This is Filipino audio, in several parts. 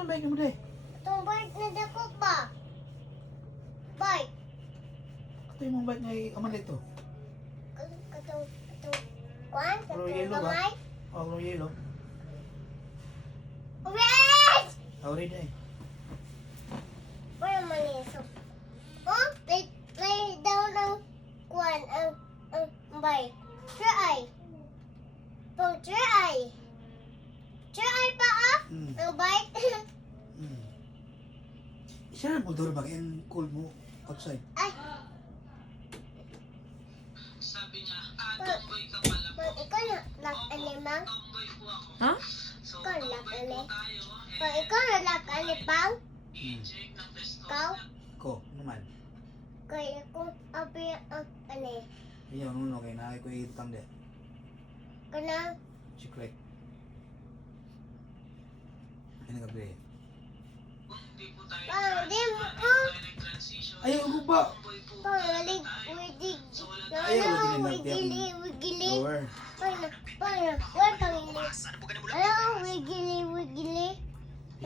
Saan bike mo day? Itong bike na dako ba? Bike. Ito yung bike na aman ito. Katong kuan, Puro katong yellow ba? gamay. Oh, puro yellow. Red! Oh, red eh. Wala man iso. Oh, lay down ang kuan, ang bike. Try. Pang try. Try pa ah, ang bike. Siya na motor ba? Kaya cool mo outside. Ay, Sabi niya, tomboy ka pala po. pang ikaw na nag-alimang. Tomboy po ako. Ha? So, Ikaw tomboy nag-ali. po tayo. Pang ikaw na nag-alipang. I-check ng testo. Ikaw. Ko, naman. Kaya kung abi ang ani. Ayaw, nuno kay na ko itang de. Kanang Secret. Ano ka bre? Kung di po tayo pang di mo nag-transition. Ayaw ko ba? Tomboy po pang walig widig. Ayaw, Ano wala wigili wigili. Lower. Pang wala pangili. Ano wigili wigili.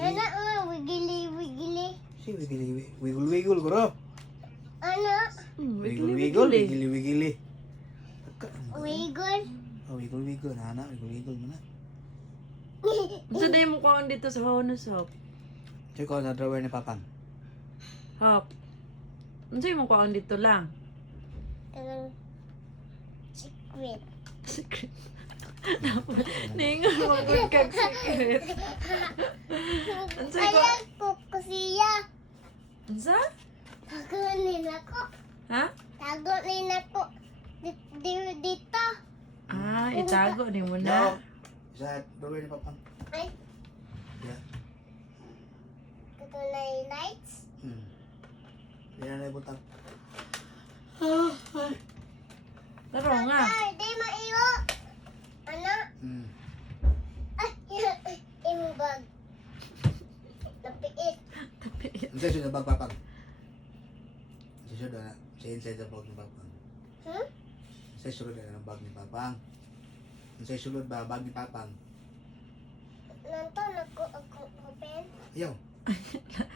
Ano wigili wigili. Si wigili wiggle wiggle ko ro. Ano Wiggle wiggle wiggle wiggle. wiggle. Oh, wiggle wiggle na na wiggle wiggle mo na. Unsa day mo kuan dito sa Honus Hop? Check ko na drawer ni Papang. Hop. Unsa mo kuan dito lang? Kanang secret. Secret. Ningon mo kung kag secret. Unsa ko? Ayan ko kusiya. Unsa? Tago nila ko. Ha? Tago nila ko. Dito. Ah, itago ni mo No. na. Sa drawer ni Papang. Ay, Yeah. ito na yung lights. Yan na butang. Taro nga. Ay, di maiwo. Ano? Ay, yung bag. Napiit. Ang sa'yo na bag Papang. Ang sa'yo na sa inside the bag ni Papang. Hmm? Ang sa'yo sulod na ng bag ni Papang. Ang sa'yo sulod ba bag ni Papang? Nanto ako open. Ayaw.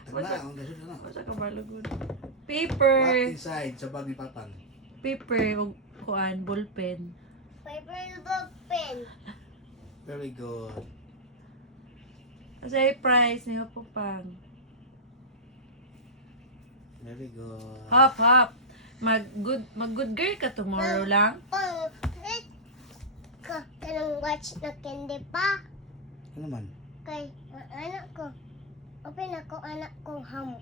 Tagna, ang sa'yo na. Unsa ka balugod? What Paper. inside sa bag ni Papang? Paper ug kuan ballpen. Paper book pen. Very good. Kasi price ni Pupang. Very good. Hop, hop. Mag good girl ka tomorrow lang. Pang, kanang watch na candy pa. Ano man? Kay anak ko. Open ako anak ko ham.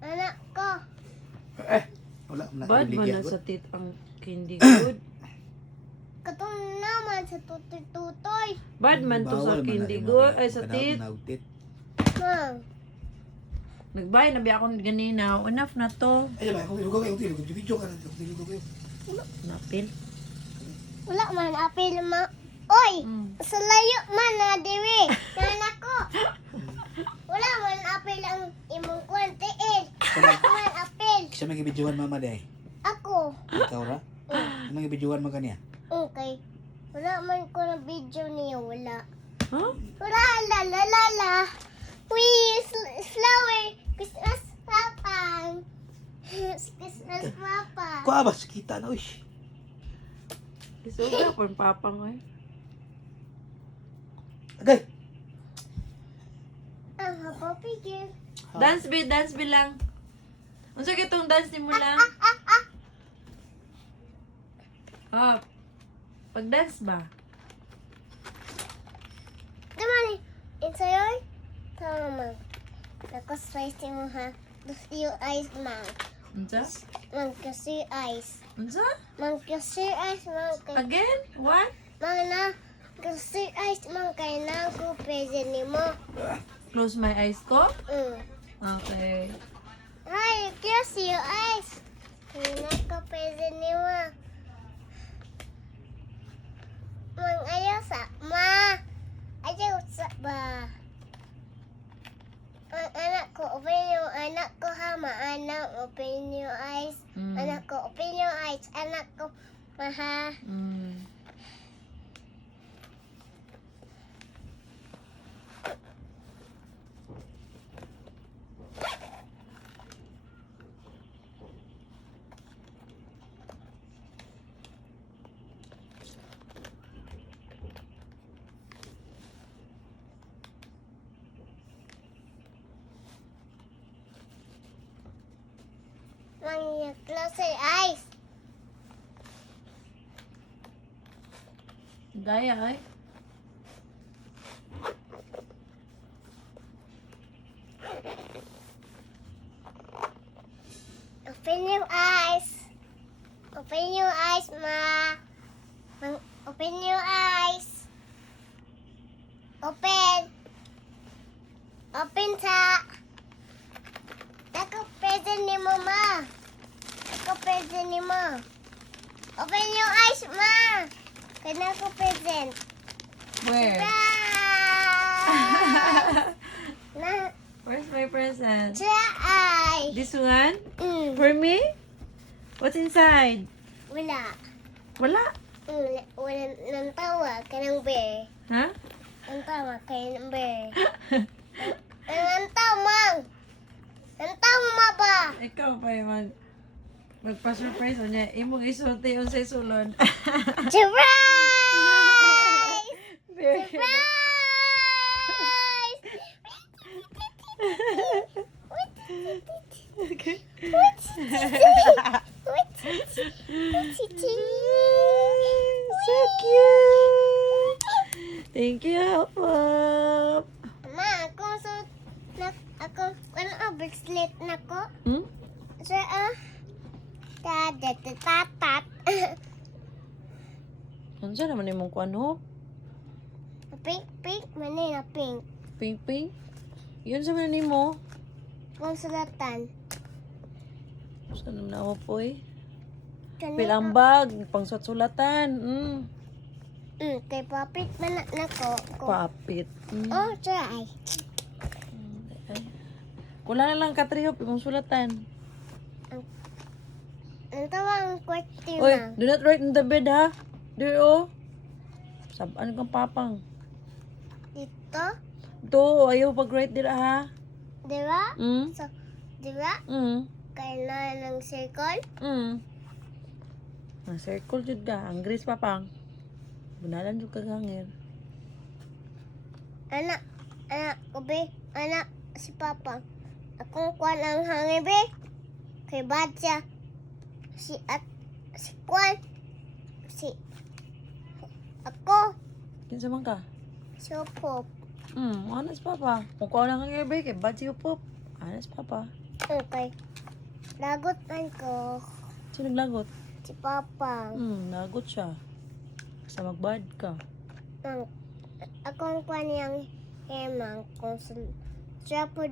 Anak ko. Wala na. Bad man iligya na ko. sa tit ang candy good. Katong naman sa tutoy-tutoy. Bad man to sa Bawal man candy na good. yung Ay sa mga tit. nautit. Mang. Nagbay na biya akong ganina. Enough na to. Ay, ba, kung tinugaw kayo, video ka na, kung tinugaw kayo. Napil. Wala man apil ma. Oy, sa layo man na diri. Nana ko. Wala man apil ang imong kwantiin. Man apil. Siya may ibidyohan mama day. Ako. Ikaw ra? May ibidyohan mo kaniya? Okay. Wala man ko na video niya. Wala. Huh? Wala la la la la. We slower. Christmas papang. Christmas papang. Kuha ba, kita na, uy. Isuga po yung papang eh. Agay! Ang hapapigil. Dance be lang. Unsa kitong dance ni mo lang? Hop. Pag-dance ba? Naman insayoy. Tama. Nakaspace mo ha. Gusto yung eyes man. Unsa? Man kasi eyes. Unsa? Man kasi eyes man kay. Again? What? Mana kasi eyes man kay na ko pwede ni mo. Close my eyes ko? Mm. Okay. Ay, kasi yung eyes. Kaya na ko pwede ni mo. Mang ayaw sa ma. Ayaw sa ba. Ang anak ko, open yung anak ko ha, maanak, open your eyes. Anak ko, open your eyes. Anak ko, maha. Mami, close your eyes. Gaya ay. Open your eyes. Open your eyes, Ma. Open your eyes. Open. Open sa. Ako present ni mo, Ma. Ako present ni mo. Open your eyes, Ma. Kaya ako present. Where? Surprise! Na, Where's my present? try. This one? Mm, For me? What's inside? wala. Wala. Wala nang tawa ka ng bear. Ha? Nang tawa kayo ng bear. Nang tawa, Nang tawa ba? Ikaw pa yung magpa-surprise o niya. Imong isulti yung sa sulod. Surprise! Very Surprise! Okay. So cute! Thank you, Pop. Ma, ako, bracelet na ko. Hmm? Sir, tatat. Ano siya naman yung kuan ho? Pink, manay na pink. Pink pink? Yun sa mga mo. Kung sulatan. Gusto naman na ako po eh. Kanina- Pilang bag, pang sulatan. Kay papit man na ko. Papit. Oh, try. Ay. Kulang na lang katriho, pang sulatan. Ang tawang question Oy, na. do not write in the bed ha. There oh. Saban kang papang. Dito, Ito, ayaw pag-write dira ha. di ba? Mm. So, di ba? Mm. Kailangan ng circle. Mm. Circle jud ka, ang gris papang. Bunalan jud ka hangir. Anak, ko be. Anak, si Papa. Akong kwan ang hangin be. Kay Badja. Si Kwan. Ako. Kinsa man ka? Si Pop. Honest papa. Kung ko lang hangir ba kay bad si Pop. Honest papa. Okay. Lagot man ko. Sino naglagot? Si Papa. Nagot siya. Sa magbad ka. Akong kwan yung hemang. Kung siya po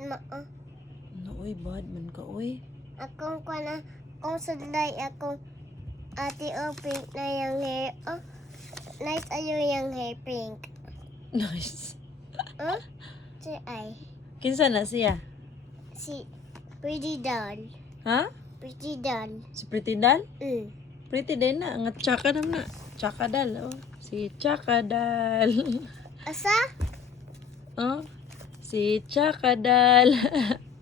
Uy, bad man ka, uy. akong kwan na. Kung sudlay akong ate pink na yung hair. Oh, nice ayo yung hair pink. Nice. Si ay. Kinsa na siya? Si Pretty Doll. Ha? Pretty Doll. Si Pretty Dal? Mm. Pretty din na. Ang tsaka naman na. Tsaka Dal, oh. Si Tsaka Dal. Asa? Oh. Si Tsaka Dal.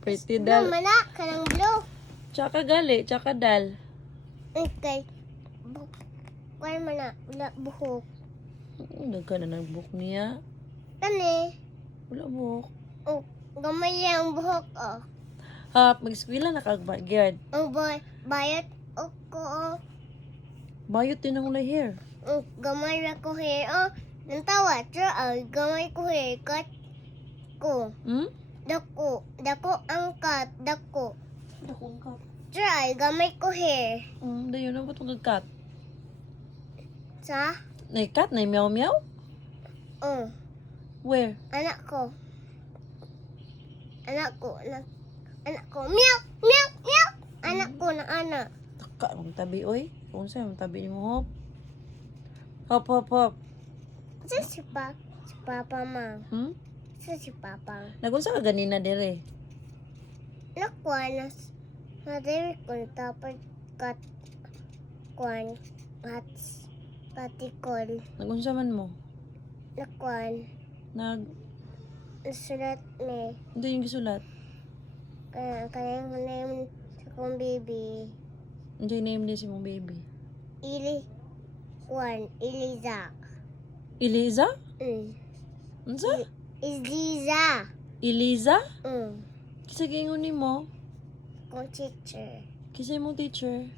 Pretty Blue Dal. mana kanang blue. Tsaka gali. Tsaka Dal. Okay. Kwan mana wala buhok. Nagka na nag-book niya. Kani. Wala book. Oh, gamay yung buhok oh. Ha, mag-eskwela na kag-backyard. Oh boy, bayat ako oh. Bayot din ang ulay hair. Oh, gamay ra ko hair oh. Nantawa, gamay ko hair cut ko. Hmm? Dako ang cut, dako. Dakong cut. Try, gamay ko hair. Dayon na ba itong cut? Sa? Nay-cut? Nay-meow-meow? Oh, Where? anak ko. Anak ko. Meow, meow, meow. Anak ko na anak. Taka, mong tabi, oy. Kung sa'yo, mong tabi ni mo, hop. Hop, hop, hop. Sa si Papa ma. Hmm? Sa si Papa. Nagunsa ka ganina, dire? Nakuha na madiri ko tapos cut kwan patikol. Nagunsa man mo? Nakuha nasulat ni Hindi yung gisulat. kanyang name sa kong baby. Hindi yung name din si mong baby. Eliza. Eliza? Unsa? Eliza. Eliza? Mm. Kisa gingon ni mo? Kung teacher. Kisay mo teacher.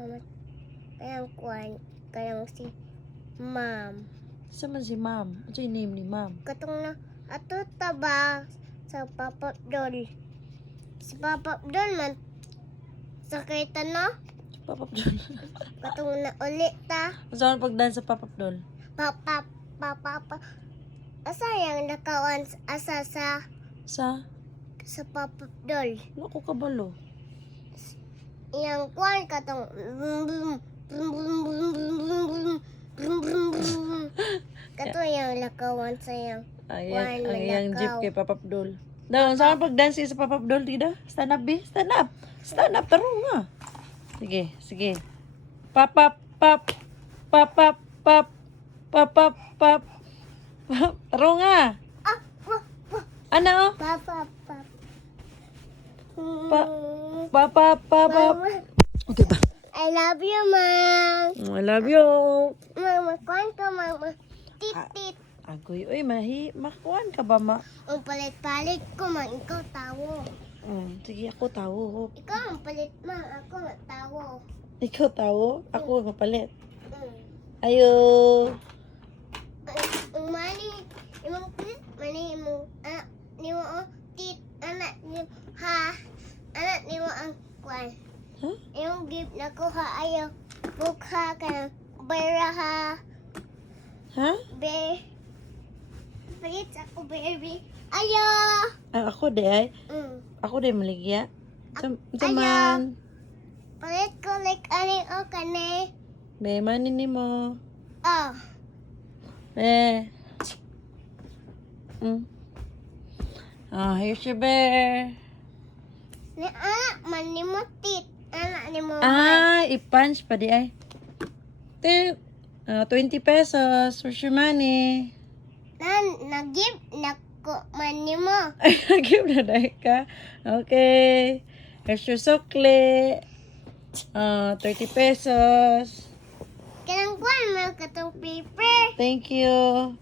Mama, kayang kuan, kayang si ma'am. Sa man si ma'am? Ano yung name ni ma'am? Katong na, ato taba sa Papa Abdul. Si Papa Abdul man, sakitan na. Papapdol. Katong na ulit ta. Saan pag-dance sa papapdol? Papa. Asa yung nakawan asa sa Papa Abdul. Naku kabalo. Yang kuan katong kato yung lakawan sa yung Ayan, Kuan, ang iyang jeep nalakaw. kay papapdol. Daw, saan pag-dance sa papapdol, tida? Stand up, be. Stand up. Stand up, taro nga. Sige. Pap. Taro nga. Ano? Papa. Pap. Okay ba? I love you, Mom. I love you. Mama, kuan ka, Mama. Tit. Agoy, uy, makuhan ka ba, ma? Ang palit-palit ko, man. Ikaw tawo. Sige, ako tawo. Ikaw ang palit, ma. Ako ang tawo. Ikaw tawo? Ako ang mapalit. Mm. Ayo. Ang mani, imong tit, mani imong, anak, ni mo, tit, anak, ni anak, ni mo ang kuan. Huh? Yung gift na ko ha, ayaw, bukha ka ng bera ha, Ha? palit ako, baby. Ayaw! Ako de ay. Ako de maligya. Taman. Palit ko like ani o kane. Be, manin ni mo. Oh, Be. Here's your bear. ni anak man ni mo tit. Anak ni mo. I-punch pa di ay. 20 pesos. Where's your money? Nag-give na ko man ni mo. Ay, nag-give na dahil ka. Okay. Here's your sukli. 30 pesos. Kanang kuan mo katong paper. Thank you.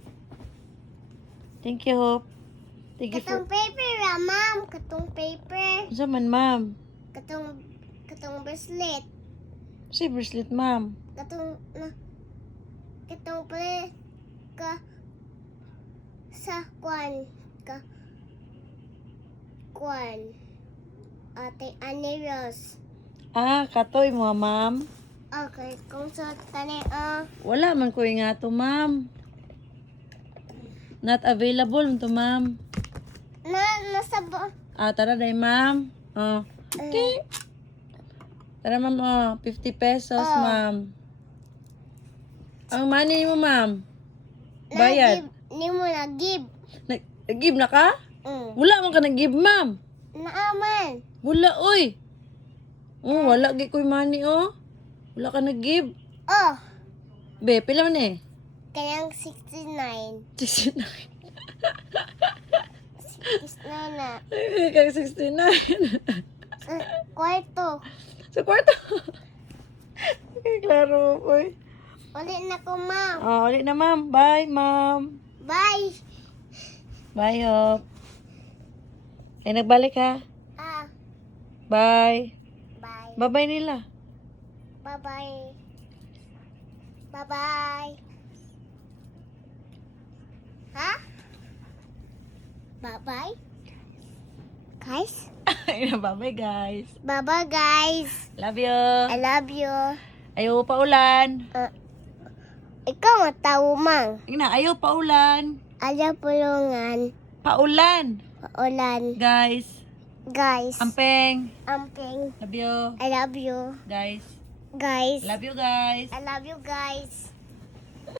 Thank you, Hope. Thank you for... Katong paper ra, ma'am. Katong paper. Ano man, ma'am? Katong bracelet. Si bracelet, ma'am. Katong palit ka sa kuan Ate Annie Rose. Katoy mo, ma'am. Okay, kung sa tani Wala man ko nga to, ma'am. Not available to, ma'am. nasa Tara day, ma'am. Okay. Tara, ma'am. 50 pesos, ma'am. Ang money mo, ma'am. Bayad. Ni mo nag-give. Nag-give na ka? Wala man ka nag-give, ma'am. Naaman. Wala, oy. Wala gi ko'y money, oh. Wala ka nag-give. Oh, Be, pila man eh? kayang 69. 69. 69 na. Ay, kaya 69. Sa kwarto. Sa kwarto. Okay, klaro, boy. Ulit na ko, ma'am. Ulit na, ma'am. Bye, ma'am. Bye. Bye, Hop. Ay, nagbalik ha. Bye. Bye. Bye-bye nila. Bye-bye. Bye-bye. Ha? Bye-bye? Guys? Ay, bye-bye, guys. Bye-bye, guys. Love you. I love you. Ayaw pa ulan. Ikaw matawo, mang. Ayaw pa ulan. Ayaw pulungan. Paulan. Paulan. Guys. Guys. Ampeng. Amping. Love you. I love you. Guys. Guys. Love you, guys. I love you, guys.